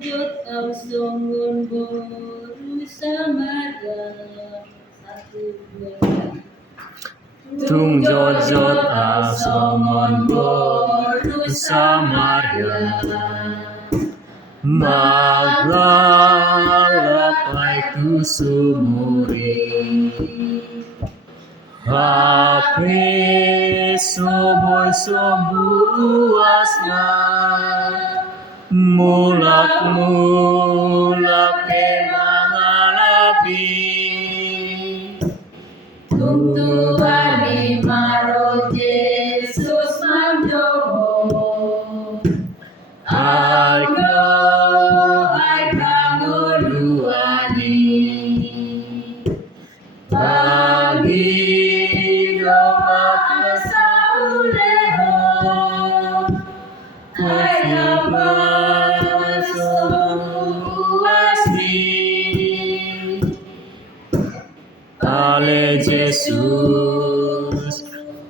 Jod au songon boru samara. Satu dua. Tung jot au songon boru Samaria. Maglalak ay tu sumuri. Hape soboy sobuas na. Mulak ke mga labi. Tung Tuhan ni maro Yesus manjoho. Ay kangoluani. Bagi doma kasauleho. Ay napasobuasni. Ale Jesus,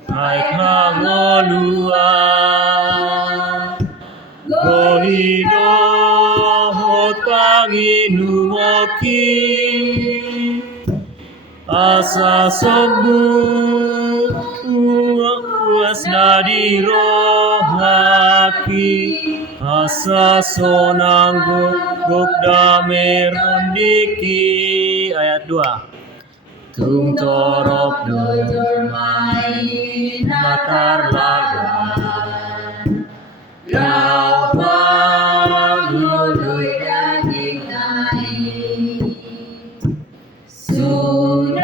ay kangoluan. Golido hot Panginoon asa sobu uas na di rohaki asa sonang gokda merondiki. Ayat 2. Tung torop Dojol mai natar lagan. Kau pangului daging naik. Sudah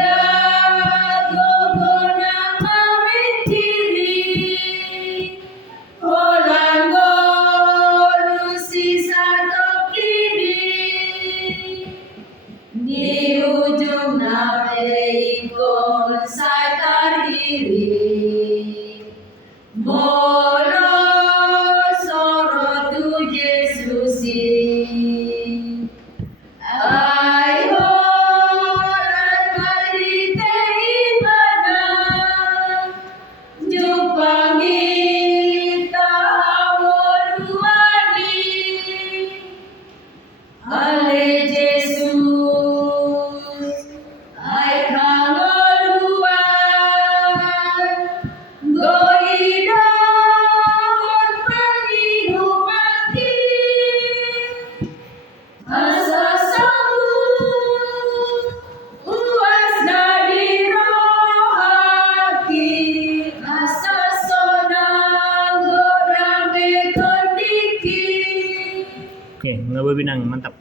gogona kami kiri. Olan golusi satu kiri. Di ujung naveikon saya terdiri. Molo soro tu Yesusi. Ai horan kalite ibadah. Jupangi tahawaluani. Ale Jesus, ay kangoluan. Goidon panghinumati. Asa sambut uas dari rohaki. Asa sonang godang betondiki. Oke, nggak berbenang, mantap.